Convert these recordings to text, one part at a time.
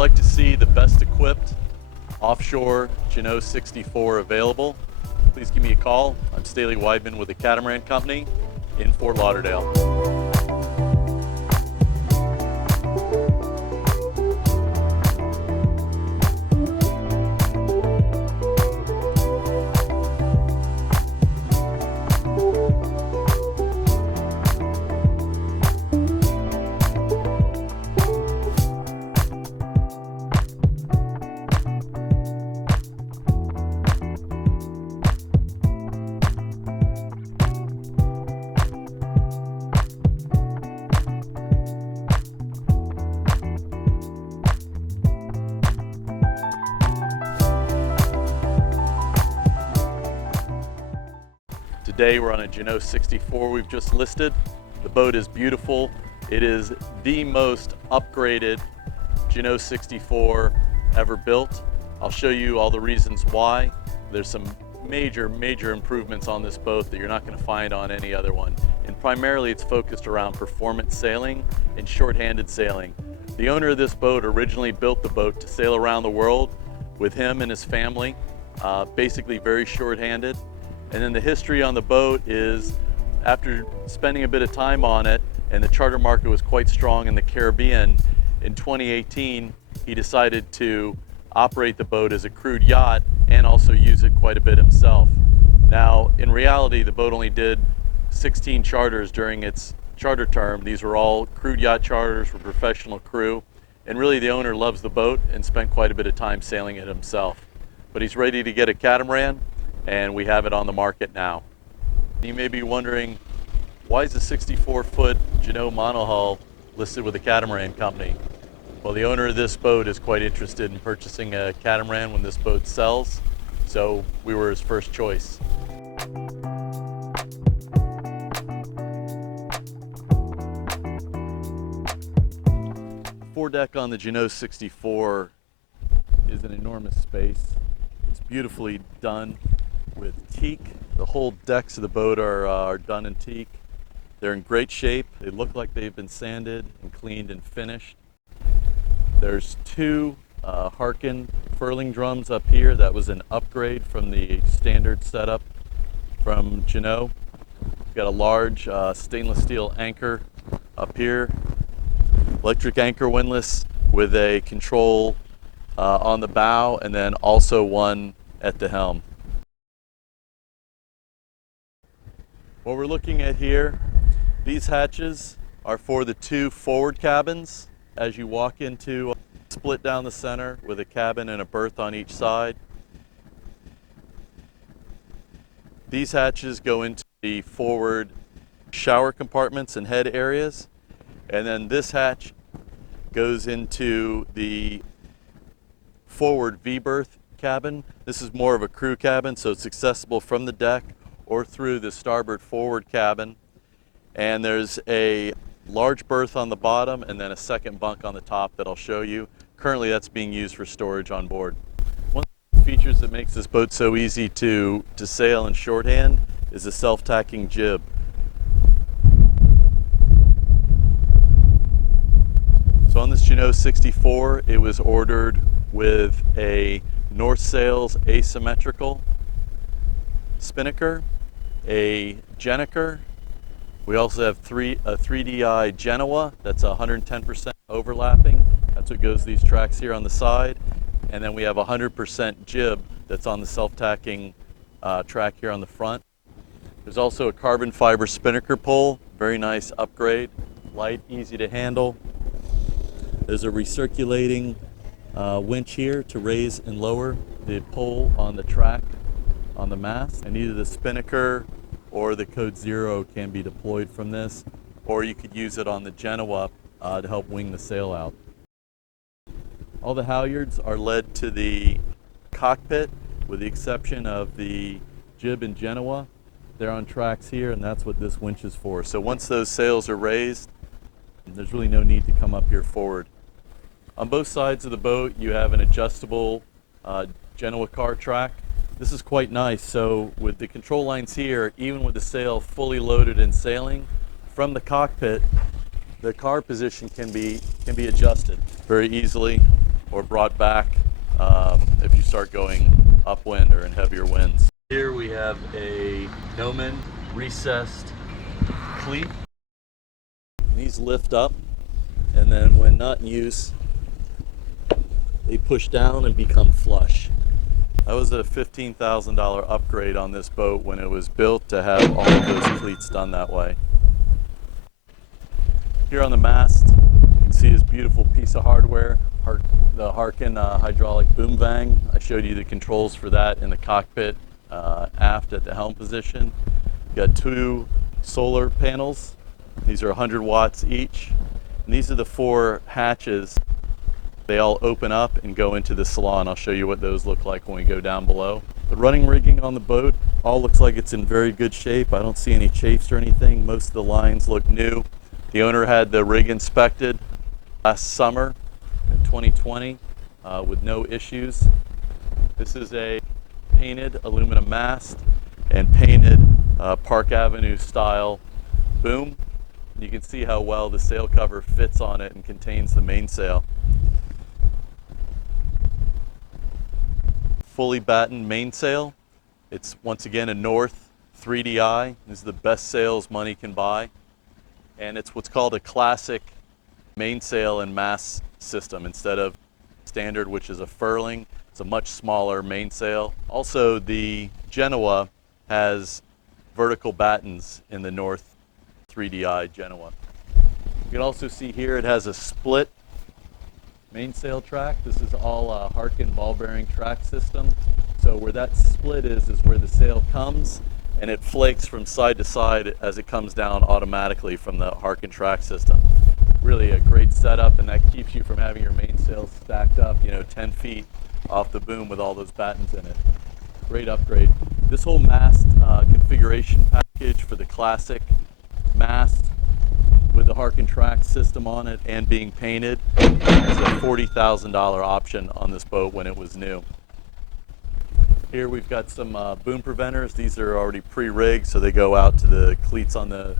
like to see the best equipped offshore Jeanneau 64 available, please give me a call. I'm Staley Weidman with the Catamaran Company in Fort Lauderdale. Today we're on a Jeanneau 64 we've just listed. The boat is beautiful. It is the most upgraded Jeanneau 64 ever built. I'll show you all the reasons why. There's some major improvements on this boat that you're not going to find on any other one. And primarily it's focused around performance sailing and short-handed sailing. The owner of this boat originally built the boat to sail around the world with him and his family, basically very short-handed. And then the history on the boat is, after spending a bit of time on it, and the charter market was quite strong in the Caribbean, in 2018, he decided to operate the boat as a crewed yacht and also use it quite a bit himself. Now, in reality, the boat only did 16 charters during its charter term. These were all crewed yacht charters with professional crew. And really, the owner loves the boat and spent quite a bit of time sailing it himself. But he's ready to get a catamaran, and we have it on the market now. You may be wondering, why is a 64-foot Jeanneau monohull listed with the Catamaran Company? Well, the owner of this boat is quite interested in purchasing a catamaran when this boat sells, so we were his first choice. The foredeck on the Jeanneau 64 is an enormous space. It's beautifully done with teak. The whole decks of the boat are done in teak. They're in great shape. They look like they've been sanded and cleaned and finished. There's two Harkin furling drums up here. That was an upgrade from the standard setup from Jeanneau. We've got a large stainless steel anchor up here. Electric anchor windlass with a control on the bow, and then also one at the helm. What we're looking at here, these hatches are for the two forward cabins. As you walk into, split down the center with a cabin and a berth on each side. These hatches go into the forward shower compartments and head areas, and then this hatch goes into the forward V-berth cabin. This is more of a crew cabin, so it's accessible from the deck or through the starboard forward cabin. And there's a large berth on the bottom and then a second bunk on the top that I'll show you. Currently that's being used for storage on board. One of the features that makes this boat so easy to sail in shorthand is the self-tacking jib. So on this Jeanneau 64, it was ordered with a North Sails asymmetrical spinnaker, a Jeanneau. We also have a 3DI Jeanneau that's 110% overlapping. That's what goes these tracks here on the side. And then we have 100% jib that's on the self-tacking track here on the front. There's also a carbon fiber spinnaker pole, very nice upgrade, light, easy to handle. There's a recirculating winch here to raise and lower the pole on the track on the mast, and either the spinnaker or the Code Zero can be deployed from this, or you could use it on the Jeanneau to help wing the sail out. All the halyards are led to the cockpit with the exception of the jib and Jeanneau. They're on tracks here, and that's what this winch is for. So once those sails are raised, there's really no need to come up here forward. On both sides of the boat, you have an adjustable Jeanneau car track. This is quite nice. So with the control lines here, even with the sail fully loaded and sailing, from the cockpit, the car position can be adjusted very easily. or brought back if you start going upwind or in heavier winds. Here we have a gnomon recessed cleat. These lift up, and then when not in use, they push down and become flush. That was a $15,000 upgrade on this boat when it was built to have all of those cleats done that way. Here on the mast, you can see this beautiful piece of hardware, the Harken hydraulic boom vang. I showed you the controls for that in the cockpit aft at the helm position. You got 2 solar panels. These are 100 watts each. And these are the 4 hatches. They all open up and go into the salon. I'll show you what those look like when we go down below. The running rigging on the boat all looks like it's in very good shape. I don't see any chafes or anything. Most of the lines look new. The owner had the rig inspected last summer in 2020 with no issues. This is a painted aluminum mast and painted Park Avenue style boom. You can see how well the sail cover fits on it and contains the mainsail. Fully battened mainsail. It's once again a North 3DI. This is the best sails money can buy. And it's what's called a classic mainsail and mast system instead of standard, which is a furling. It's a much smaller mainsail. Also, the Jeanneau has vertical battens in the North 3DI Jeanneau. You can also see here it has a split mainsail track. This is all Harken ball bearing track system. So where that split is where the sail comes, and it flakes from side to side as it comes down automatically from the Harken track system. Really a great setup, and that keeps you from having your mainsail stacked up, 10 feet off the boom with all those battens in it. Great upgrade. This whole mast configuration package for the classic mast with the Harken track system on it and being painted is a $40,000 option on this boat when it was new. Here we've got some boom preventers. These are already pre-rigged, so they go out to the cleats on the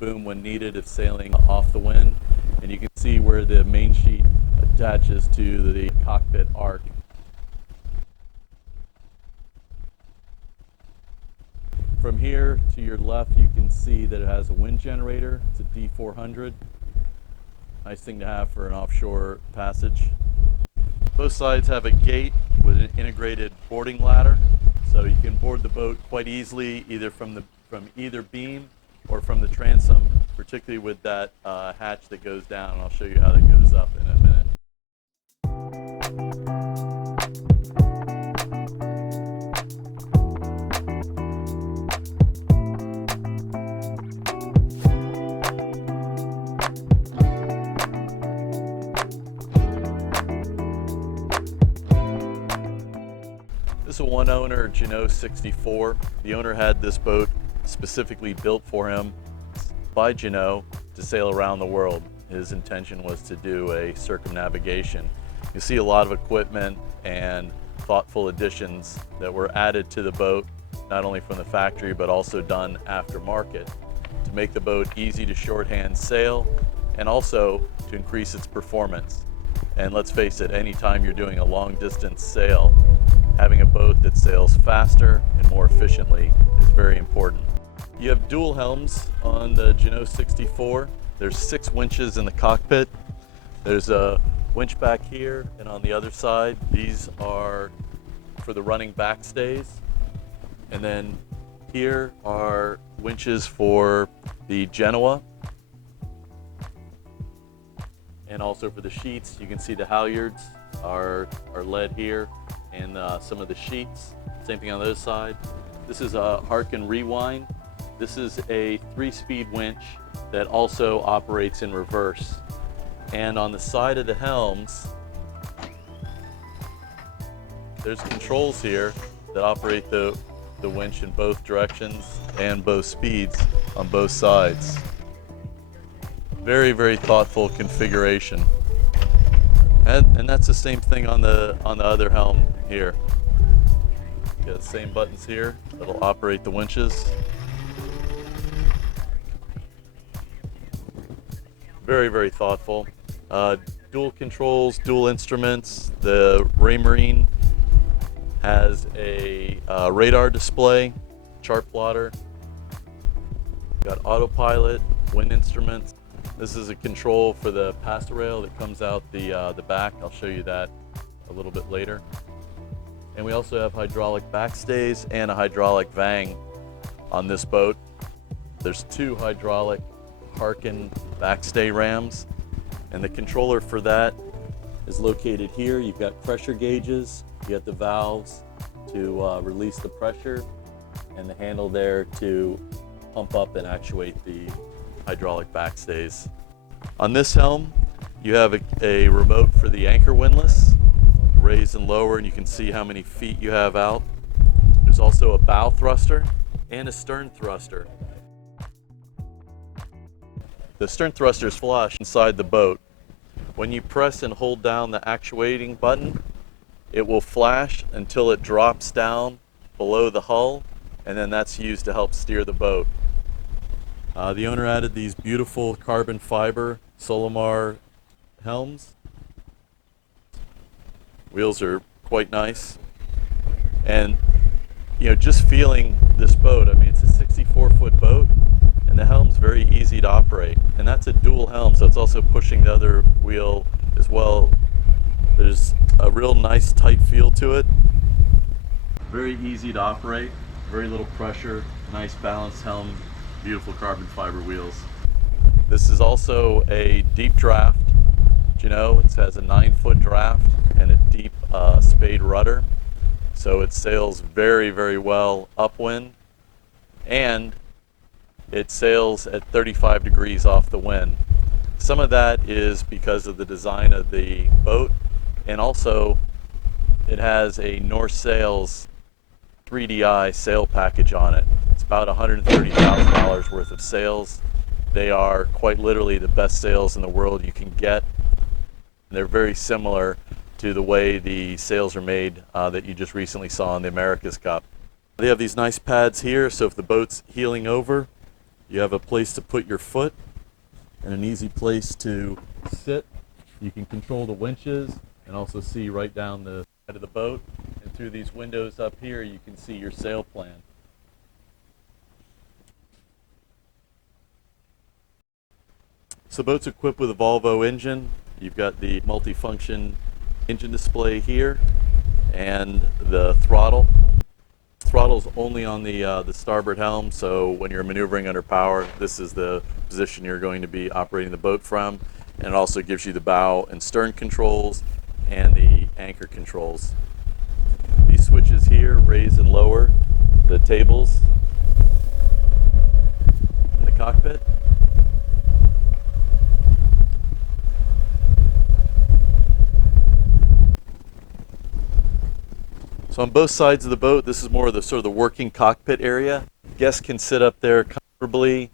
boom when needed if sailing off the wind. And you can see where the main sheet attaches to the cockpit arc. From here to your left, you can see that it has a wind generator. It's a D400. Nice thing to have for an offshore passage. Both sides have a gate with an integrated boarding ladder, so you can board the boat quite easily either from either beam or from the transom, particularly with that hatch that goes down. I'll show you how that goes up in a minute. This is a one owner Jeanneau 64. The owner had this boat specifically built for him by Jeanneau to sail around the world. His intention was to do a circumnavigation. You see a lot of equipment and thoughtful additions that were added to the boat, not only from the factory but also done aftermarket to make the boat easy to shorthand sail and also to increase its performance. And let's face it, anytime you're doing a long distance sail, having a boat that sails faster and more efficiently is very important. You have dual helms on the Jeanneau 64. There's 6 winches in the cockpit. There's a winch back here, and on the other side, these are for the running backstays. And then here are winches for the Jeanneau. And also for the sheets, you can see the halyards are led here and some of the sheets. Same thing on the other side. This is a Harken rewind. This is a 3-speed winch that also operates in reverse. And on the side of the helms, there's controls here that operate the winch in both directions and both speeds on both sides. Very, very thoughtful configuration. And that's the same thing on the other helm here. You got the same buttons here that'll operate the winches. Very, very thoughtful. dual controls, dual instruments. The Raymarine has a radar display, chart plotter. Got autopilot, wind instruments. This is a control for the passerelle that comes out the back. I'll show you that a little bit later. And we also have hydraulic backstays and a hydraulic vang on this boat. There's 2 hydraulic Harken backstay rams, and the controller for that is located here. You've got pressure gauges, you got the valves to release the pressure, and the handle there to pump up and actuate the hydraulic backstays. On this helm, you have a remote for the anchor windlass, raise and lower, and you can see how many feet you have out. There's also a bow thruster and a stern thruster. The stern thruster is flush inside the boat. When you press and hold down the actuating button, it will flash until it drops down below the hull, and then that's used to help steer the boat. The owner added these beautiful carbon fiber Solomar helms. Wheels are quite nice. And just feeling this boat, I mean, it's a 64-foot boat, and the helm's very easy to operate. And that's a dual helm, so it's also pushing the other wheel as well. There's a real nice tight feel to it. Very easy to operate, very little pressure, nice balanced helm, beautiful carbon fiber wheels. This is also a deep draft Jeanneau. It has a 9-foot draft and a deep spade rudder. So it sails very, very well upwind, and it sails at 35 degrees off the wind. Some of that is because of the design of the boat, and also it has a North Sails 3DI sail package on it. It's about $130,000 worth of sails. They are quite literally the best sails in the world you can get. They're very similar to the way the sails are made that you just recently saw in the America's Cup. They have these nice pads here, so if the boat's heeling over, you have a place to put your foot and an easy place to sit. You can control the winches and also see right down the side of the boat. And through these windows up here, you can see your sail plan. So the boat's equipped with a Volvo engine. You've got the multifunction engine display here and the throttle. Throttle's only on the starboard helm, so when you're maneuvering under power, this is the position you're going to be operating the boat from. And it also gives you the bow and stern controls and the anchor controls. These switches here raise and lower the tables in the cockpit. So on both sides of the boat, this is more of the sort of the working cockpit area. Guests can sit up there comfortably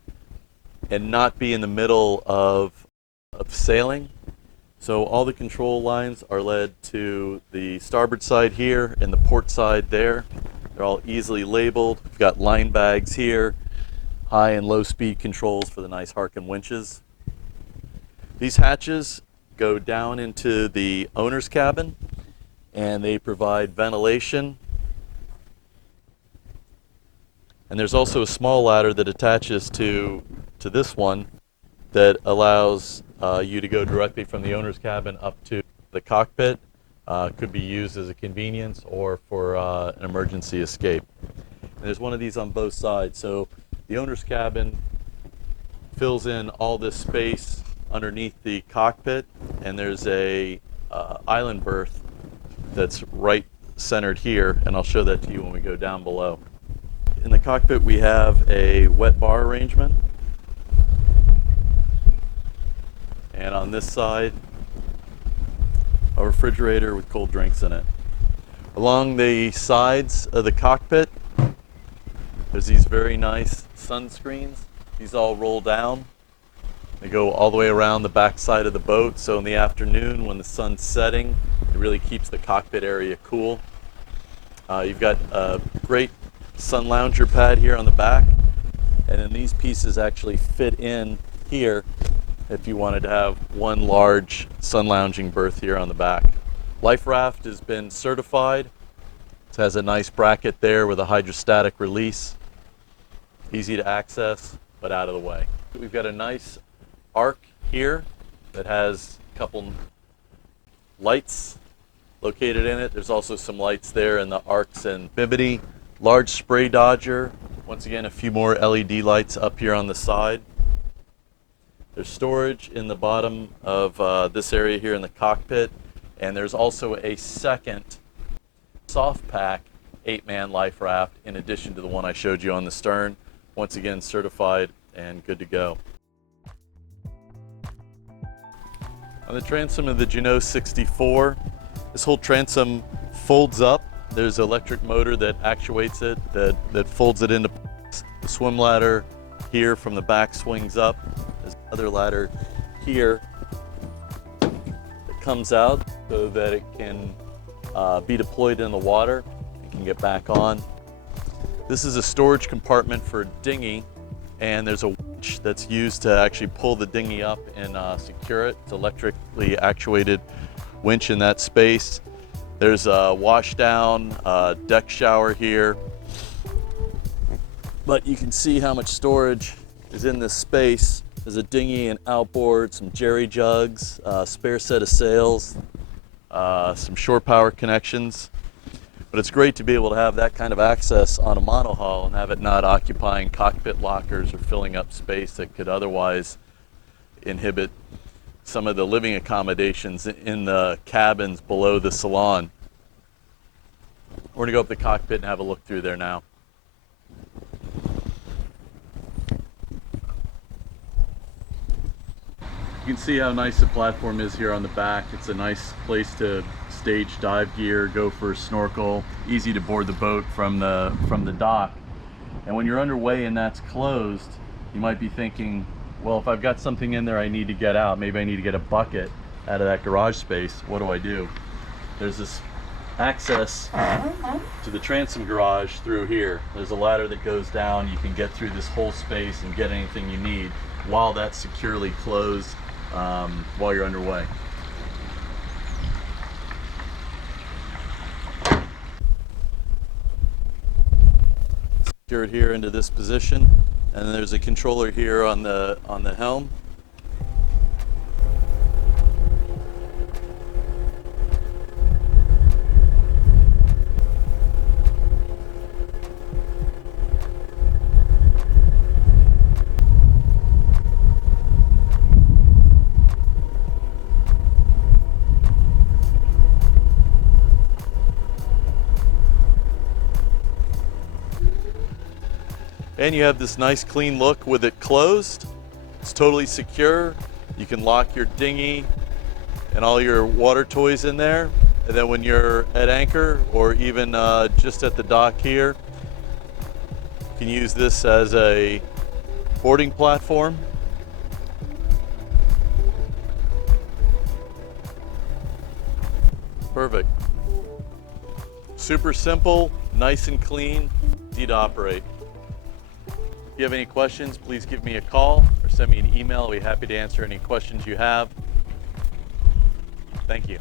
and not be in the middle of sailing. So all the control lines are led to the starboard side here and the port side there. They're all easily labeled. We've got line bags here, high and low speed controls for the nice Harken winches. These hatches go down into the owner's cabin, and they provide ventilation. And there's also a small ladder that attaches to this one that allows you to go directly from the owner's cabin up to the cockpit. Could be used as a convenience or for an emergency escape. And there's one of these on both sides. So the owner's cabin fills in all this space underneath the cockpit, and there's a island berth that's right centered here, and I'll show that to you when we go down below. In the cockpit we have a wet bar arrangement, and on this side a refrigerator with cold drinks in it. Along the sides of the cockpit there's these very nice sunscreens. These all roll down. They go all the way around the back side of the boat, so in the afternoon when the sun's setting, it really keeps the cockpit area cool. You've got a great sun lounger pad here on the back, and then these pieces actually fit in here if you wanted to have one large sun lounging berth here on the back. Life raft has been certified. It has a nice bracket there with a hydrostatic release. Easy to access, but out of the way. We've got a nice arc here that has a couple lights located in it. There's also some lights there in the arcs and bimini. Large spray dodger. Once again, a few more LED lights up here on the side. There's storage in the bottom of this area here in the cockpit, and there's also a second soft pack 8-man life raft in addition to the one I showed you on the stern. Once again, certified and good to go. On the transom of the Jeanneau 64, this whole transom folds up. There's an electric motor that actuates it, that folds it into place. The swim ladder here from the back swings up. There's another ladder here that comes out so that it can be deployed in the water and can get back on. This is a storage compartment for a dinghy, and there's a winch that's used to actually pull the dinghy up and secure it. It's electrically actuated winch in that space. There's a washdown, deck shower here. But you can see how much storage is in this space. There's a dinghy and outboard, some jerry jugs, spare set of sails, some shore power connections. But it's great to be able to have that kind of access on a monohull and have it not occupying cockpit lockers or filling up space that could otherwise inhibit some of the living accommodations in the cabins below the salon. We're gonna go up the cockpit and have a look through there now. You can see how nice the platform is here on the back. It's a nice place to stage dive gear, go for a snorkel, easy to board the boat from the dock. And when you're underway and that's closed, you might be thinking, well, if I've got something in there I need to get out, maybe I need to get a bucket out of that garage space, what do I do? There's this access to the transom garage through here. There's a ladder that goes down. You can get through this whole space and get anything you need while that's securely closed while you're underway. Secure it here into this position, and then there's a controller here on the helm. And you have this nice clean look with it closed. It's totally secure. You can lock your dinghy and all your water toys in there. And then when you're at anchor or even just at the dock here, you can use this as a boarding platform. Perfect. Super simple, nice and clean, easy to operate. If you have any questions, please give me a call or send me an email. I'll be happy to answer any questions you have. Thank you.